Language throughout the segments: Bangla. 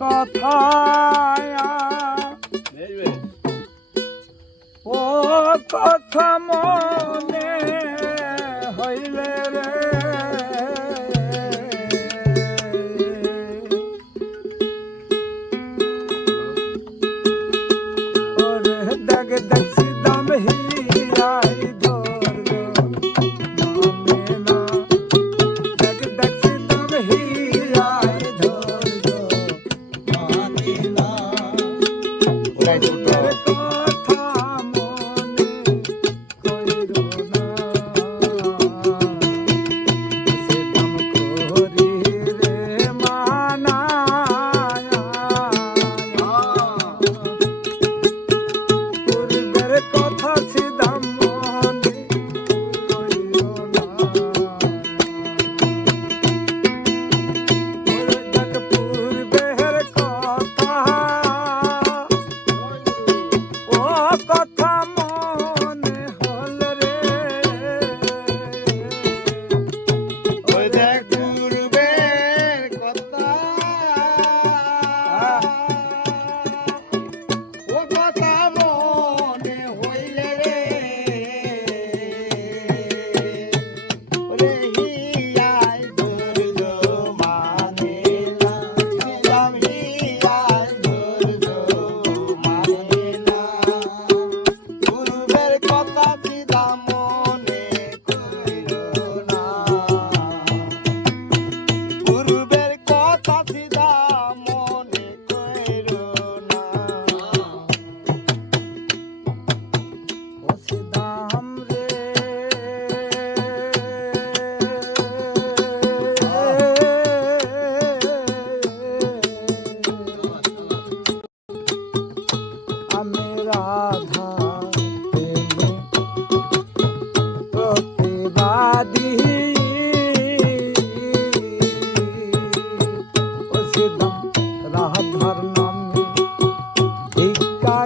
কথা ও কথা মনে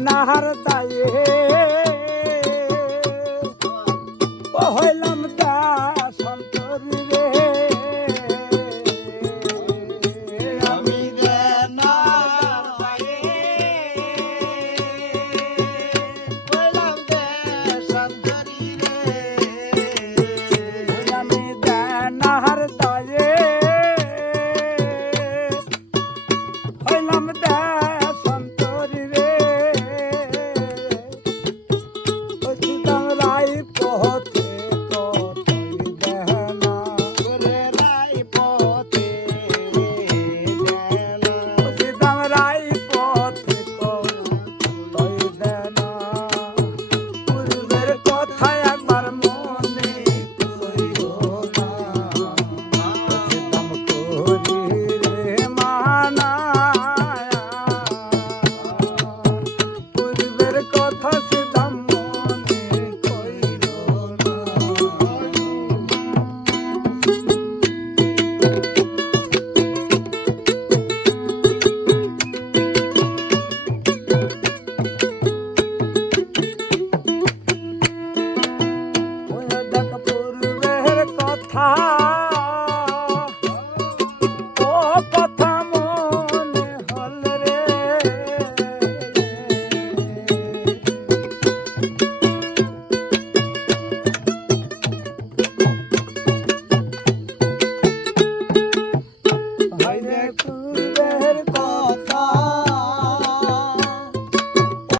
দেনার কথা